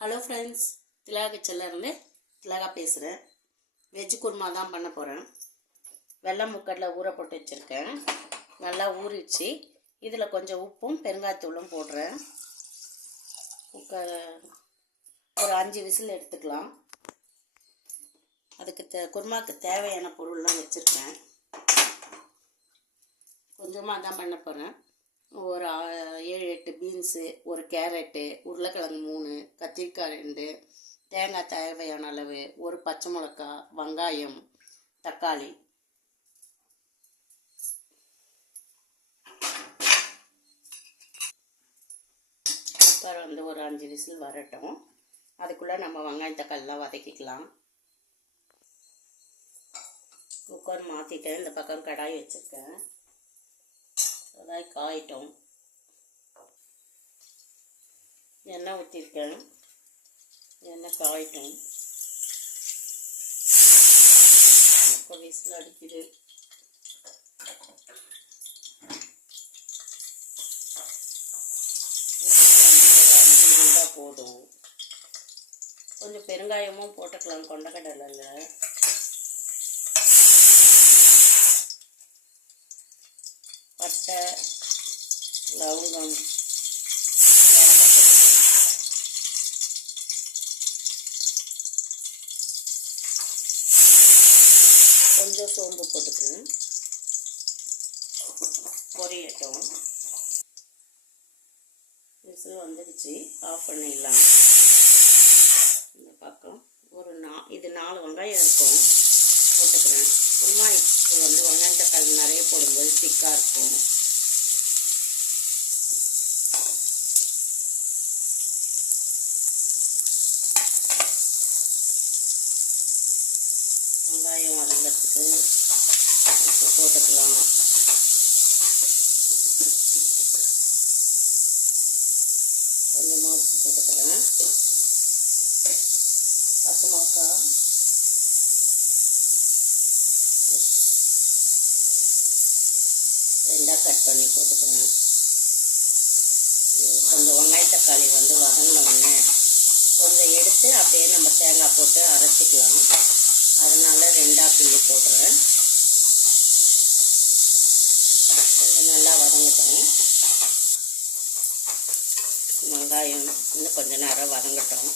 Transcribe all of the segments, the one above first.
Hello friends, திலகா கிச்சன்லேருந்து திலகா பேசுகிறேன். Veg kurma தான் பண்ண போகிறேன். வெள்ளை முக்கடலை ஊற போட்டு வச்சுருக்கேன். நல்லா ஊறிடுச்சு. இதில் கொஞ்சம் உப்பும் பெருங்காயத்தூளும் போடுறேன். குக்கர் ஒரு 5 விசில் எடுத்துக்கலாம். அதுக்கு குருமாவுக்கு தேவையான பொருள்லாம் வச்சுருக்கேன். கொஞ்சமாக தான் பண்ண போகிறேன். ஒரு 7-8 பீன்ஸு, ஒரு கேரட்டு, உருளைக்கிழங்கு 3, கத்திரிக்காய் 2, தேங்காய் தேவையான அளவு, ஒரு பச்சை மிளகா, வெங்காயம், தக்காளி. குக்கர் ஒரு 5 விசில் வரட்டும். அதுக்குள்ளே நம்ம வெங்காயம் தக்காளிலாம் வதக்கிக்கலாம். குக்கர் மாற்றிட்டேன். இந்த பக்கம் கடாய் வச்சுருக்கேன். கடாய் காயிட்டோம். எண்ணெய் ஊற்றிருக்கேன். எண்ணெய் காயிட்டோம். இப்போ விசில் அடிக்குது. போதும். கொஞ்சம் பெருங்காயமும் போட்டுக்கலாம் கொண்டக்கடலையில். பட்டை, லவங்கம், கொஞ்சம் சோம்பு போட்டுக்கிறேன். பொரியட்டும். விசில் வந்துடுச்சு. ஆஃப் பண்ணிடலாம். இந்த பக்கம் இது 4 வெங்காயம் இருக்கும், போட்டுக்கிறேன். குருமாய்க்கு வெங்காயம் தக்காளி நிறைய போடும்போது திக்காக இருக்கும். வெங்காயம் வதங்கிறதுக்கு உப்பு போட்டுக்கலாம். கொஞ்சமாக உப்பு போட்டுக்கிறேன். பச்சை மிளகா, ரெண்டாக கட் பண்ணி போட்டுக்கிறேன். கொஞ்சம் வெங்காய தக்காளி வதங்கின உடனே கொஞ்சம் எடுத்து அப்படியே நம்ம தேங்காய் போட்டு அரைச்சிக்கலாம். அதனால 2ஆக கிள்ளி போட்டுறேன். கொஞ்சம் நல்லா வதங்கட்டும். வெங்காயம் இன்னும் கொஞ்சம் நேரம் வதங்கட்டும்.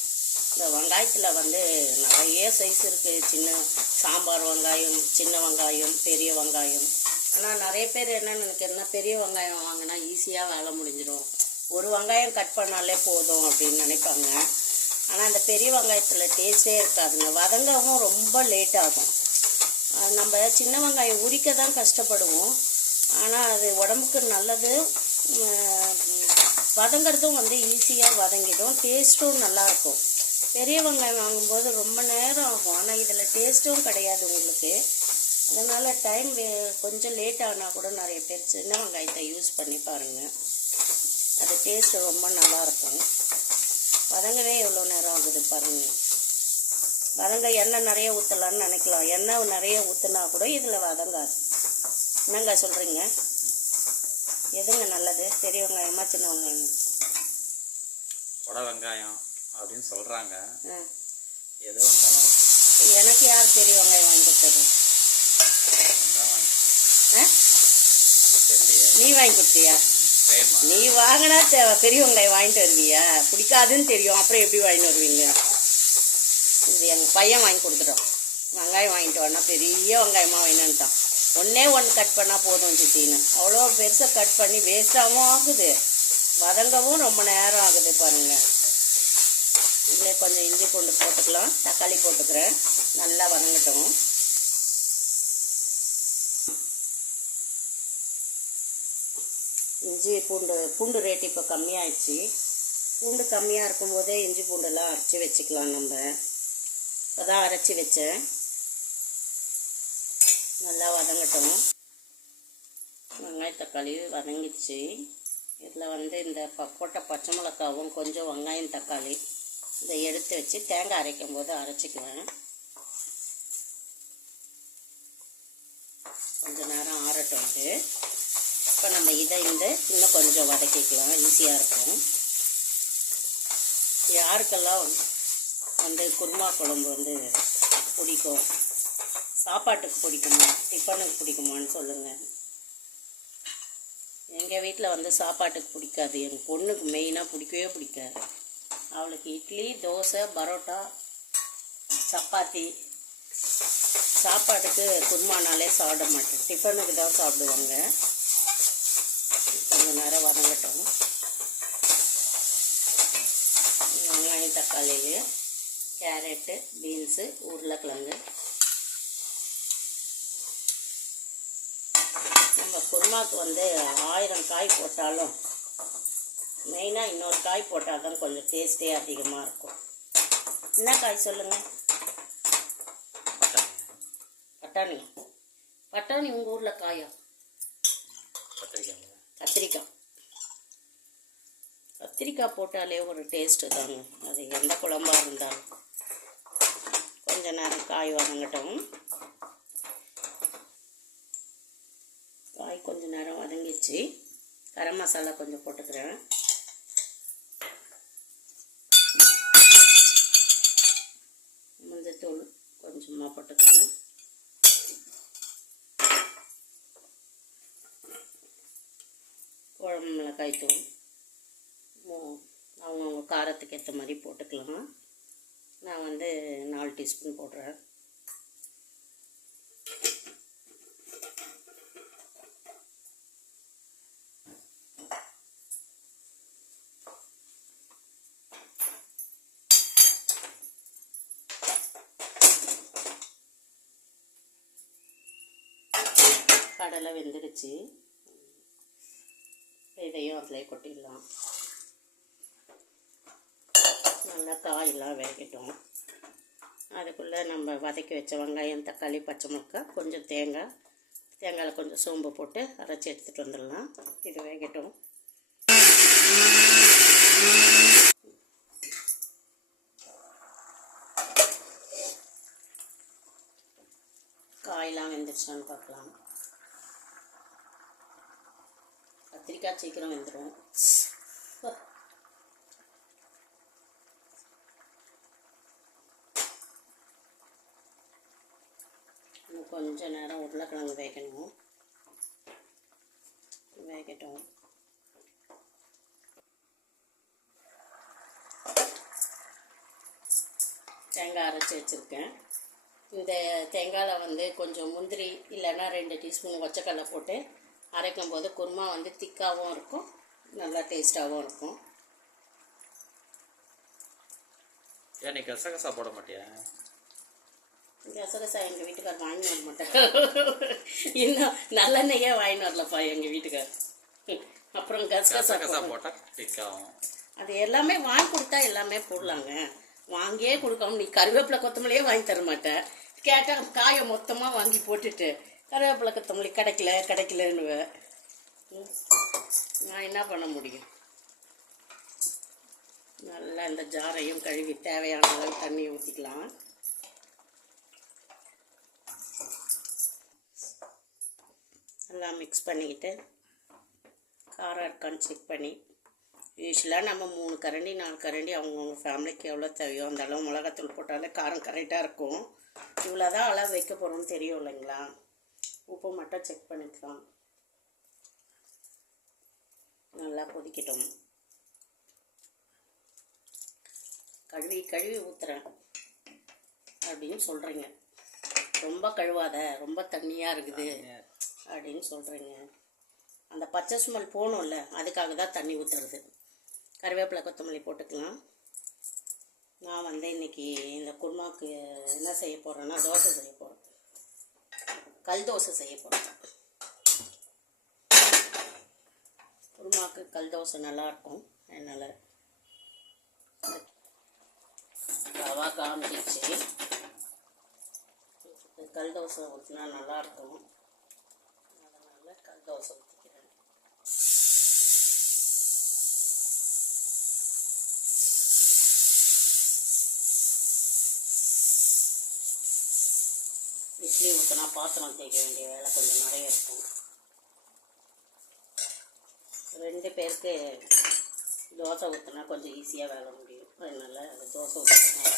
இந்த வெங்காயத்தில் நிறைய சைஸ் இருக்குது. சாம்பார் வெங்காயம், சின்ன வெங்காயம், பெரிய வெங்காயம். ஆனால் நிறைய பேர் என்ன நினைக்கிறேன்னா, பெரிய வெங்காயம் வாங்கினா ஈஸியாக வேலை முடிஞ்சிடும், ஒரு வெங்காயம் கட் பண்ணாலே போதும் அப்படின்னு நினைப்பாங்க. ஆனால் அந்த பெரிய வெங்காயத்தில் டேஸ்ட்டே இருக்காதுங்க. வதங்கவும் ரொம்ப லேட் ஆகும். நம்ம சின்ன வெங்காயம் உரிக்க தான் கஷ்டப்படுவோம். ஆனால் அது உடம்புக்கு நல்லது. வதங்கிறதும் ஈஸியாக வதங்கிடும். டேஸ்ட்டும் நல்லாயிருக்கும். பெரிய வெங்காயம் வாங்கும்போது ரொம்ப நேரம் ஆகும். ஆனால் இதில் டேஸ்ட்டும் கிடையாது உங்களுக்கு. அதனால் டைம் கொஞ்சம் லேட் ஆனால் கூட நிறைய பேர் சின்ன வெங்காயத்தை யூஸ் பண்ணி பாருங்கள். அது டேஸ்ட்டு ரொம்ப நல்லாயிருக்கும். வதங்கவே எவ்வளோ நேரம் ஆகுது பாருங்கள். எண்ணெய் நிறைய ஊற்றலான்னு நினைக்கலாம். எண்ணெய் நிறைய ஊற்றினா கூட இதில் வதங்காது. என்னங்க சொல்கிறீங்க? எதுங்க நல்லது, பெரிய வெங்காயமா சின்ன வெங்காயமா? வடை வெங்காயம் அப்படின்னு சொல்கிறாங்க. எது வந்தாலும் எனக்கு யார் பெரிய வெங்காயம் வாங்கி கொடுத்தது? நீ வாங்கி கொடுத்தியா? நீ வாங்கினா பெரிய வெங்காயம் வாங்கிட்டு வருவியா? பிடிக்காதுன்னு தெரியும், அப்புறம் எப்படி வாங்கிட்டு வருவீங்க? இது எங்கள் பையன் வாங்கி கொடுத்துட்டோம். வெங்காயம் வாங்கிட்டு வரனா பெரிய வெங்காயமாக வேணுன்ட்டான். ஒன்று கட் பண்ணால் போதும் சித்தின்னு. அவ்வளோ பெருசாக கட் பண்ணி வேஸ்ட்டாகவும் ஆகுது, வதங்கவும் ரொம்ப நேரம் ஆகுது பாருங்கள். இதில் கொஞ்சம் இஞ்சி பூண்டு போட்டுக்கலாம். தக்காளி போட்டுக்கிறேன். நல்லா வதங்கட்டும். இஞ்சி பூண்டு ரேட் இப்போ கம்மியாகிடுச்சு. பூண்டு கம்மியாக இருக்கும்போதே இஞ்சி பூண்டெல்லாம் அரைச்சி வச்சுக்கலாம். நம்ம இப்போ தான் அரைச்சி வச்சேன். நல்லா வதங்கட்டும். வெங்காய தக்காளி வதங்கிடுச்சு. இதில் இந்த போட்ட பச்சை மிளகாவும் கொஞ்சம் வெங்காயம் தக்காளி இதை எடுத்து வச்சு தேங்காய் அரைக்கும் போது அரைச்சிக்குவேன். கொஞ்சம் நேரம் ஆறட்டும். இப்போ நம்ம இதை இன்னும் கொஞ்சம் வதக்கிக்கலாம், ஈஸியாக இருக்கும். யாருக்கெல்லாம் வந்து குருமா குழம்பு வந்து பிடிக்கும், சாப்பாட்டுக்கு பிடிக்குமா, டிஃபனுக்கு பிடிக்குமான்னு சொல்லுங்கள். எங்கள் வீட்டில் வந்து சாப்பாட்டுக்கு பிடிக்காது. எங்கள் பொண்ணுக்கு மெயினாக பிடிக்கவே பிடிக்காது. அவளுக்கு இட்லி, தோசை, பரோட்டா, சப்பாத்தி. சாப்பாட்டுக்கு குருமானாலே சாப்பிட மாட்டேன், டிஃபனுக்கு தான் சாப்பிடுவாங்க. கொஞ்சம் நேரம் வதங்கட்டும். வெங்காயம், தக்காளி, கேரட்டு, பீன்ஸு, உருளைக்கிழங்கு. நம்ம குருமாவுக்கு வந்து 1000 காய் போட்டாலும் மெயினாக இன்னொரு காய் போட்டால் தான் கொஞ்சம் டேஸ்ட்டே அதிகமாக இருக்கும். என்ன காய் சொல்லுங்கள்? பட்டாணி. பட்டாணி உங்கள் ஊரில் காயா? கத்திரிக்காய். கத்திரிக்காய் போட்டாலே ஒரு டேஸ்ட்டு தாங்க, அது எந்த குழம்பாக இருந்தாலும். கொஞ்ச நேரம் காய் வதங்கட்டும். காய் கொஞ்ச நேரம் வதங்கிச்சு. கரம் மசாலா கொஞ்சம் போட்டுக்கிறேன். மஞ்சத்தூள் கொஞ்சமாக போட்டுக்கிறேன். குழம்பு மிளகாய் தூள் அவங்கவுங்க காரத்துக்கு ஏற்ற மாதிரி போட்டுக்கலாம். நான் வந்து 4 டீஸ்பூன் போடுறேன். கடலை வெந்துடுச்சு. இதையும் அதில் கொட்டிடலாம். நல்லா காயெல்லாம் வேகட்டும். அதுக்குள்ளே நம்ம வதக்கி வச்ச வெங்காயம், தக்காளி, பச்சை மிளகாய், கொஞ்சம் தேங்காயில் கொஞ்சம் சோம்பு போட்டு அரைச்சி எடுத்துகிட்டு வந்துடலாம். இது வேகட்டும். காயெல்லாம் வெந்துருச்சான்னு பார்க்கலாம். கத்திரிக்காய் சீக்கிரம் வெந்துடும். இன்னும் கொஞ்சம் நேரம் உருளைக்கிழங்கு வேகட்டும். தேங்காய் அரைச்சி வச்சுருக்கேன். இந்த தேங்காயில் வந்து கொஞ்சம் முந்திரி இல்லைன்னா 2 டீஸ்பூன் ஒச்சக்கடலை போட்டு அரைக்கும் போது குருமா வந்து திக்காகவும் இருக்கும், நல்லா டேஸ்ட்டாகவும் இருக்கும். ஏன் நீ கசகசா போட மாட்டியா? கசகசா எங்கள் வீட்டுக்கார் வாங்கி வர மாட்டாங்க. இன்னும் நல்லெண்ணெயே வாங்கின்னு வரலப்பா எங்கள் வீட்டுக்கார். அப்புறம் கசகசா போட்டால் திக்காகும். அது எல்லாமே வாங்கி கொடுத்தா எல்லாமே போடலாங்க. வாங்கியே கொடுக்காம நீ கருவேப்பிலை கொத்தமல்லியே வாங்கி தர மாட்டேன். கேட்டால் காயை மொத்தமாக வாங்கி போட்டுட்டு கருவேப்பிலை கொத்தமல்லி கிடைக்கலன்னு நான் என்ன பண்ண முடியும்? நல்லா இந்த ஜாரையும் கழுவி தேவையான அளவு தண்ணி ஊற்றிக்கலாம். நல்லா மிக்ஸ் பண்ணிக்கிட்டு காரம் இருக்கான்னு செக் பண்ணி, யூஸ்வலாக நம்ம 3 கரண்டி 4 கரண்டி அவங்கவுங்க ஃபேமிலிக்கு எவ்வளோ தேவையோ அந்த அளவு மிளகாத்தூள் போட்டாலே காரம் கரெக்டாக இருக்கும். இவ்வளோ தான் அளவு வைக்க போகிறோம்னு தெரியும் இல்லைங்களா? உப்பு மட்டும் செக் பண்ணிக்கலாம். நல்லா கொதிக்கட்டும். கழுவி ஊற்றுறேன் அப்படின்னு சொல்கிறீங்க. ரொம்ப கழுவாத, ரொம்ப தண்ணியாக இருக்குது அப்படின்னு சொல்கிறீங்க. அந்த பச்சை ஸ்மெல் போகணும்ல, அதுக்காக தான் தண்ணி ஊற்றுறது. கருவேப்பிலை கொத்தமல்லி போட்டுக்கலாம். நான் வந்து இன்றைக்கி இந்த குருமாவுக்கு என்ன செய்ய போகிறேன்னா தோசை செய்ய போகிறேன். கல் தோசை செய்ய போகிறேன். குருமாவுக்கு கல் தோசை நல்லாயிருக்கும். அதனால் ரவா காமிச்சிச்சு. கல் தோசை ஊற்றினா நல்லாயிருக்கும். அதனால் கல் தோசை ஊற்றிக்கிறேன். இட்லி ஊற்றினா பாத்திரம் தேய்க்க வேண்டிய வேலை கொஞ்சம் நிறைய இருக்கும். 2 பேருக்கு தோசை ஊற்றினா கொஞ்சம் ஈஸியாக வேலை முடியும். அதனால் தோசை ஊற்றினா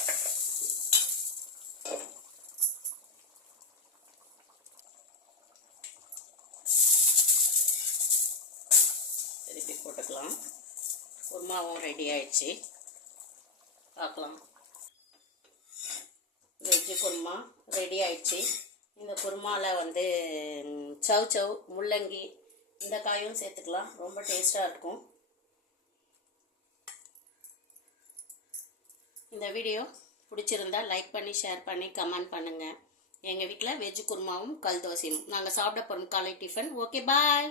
திருப்பி போட்டுக்கலாம். குருமாவும் ரெடி ஆயிடுச்சு. பார்க்கலாம். வெஜ்ஜு குருமா ரெடி ஆயிடுச்சு. இந்த குருமாவில் வந்து சவ் முள்ளங்கி இந்த காயும் சேர்த்துக்கலாம். ரொம்ப டேஸ்ட்டாக இருக்கும். இந்த வீடியோ பிடிச்சிருந்தா லைக் பண்ணி ஷேர் பண்ணி கமெண்ட் பண்ணுங்கள். எங்கள் வீட்டில் வெஜ்ஜு குருமாவும் கல் தோசையும் நாங்கள் சாப்பிட போகிறோம் காலை டிஃபன். ஓகே, பாய்.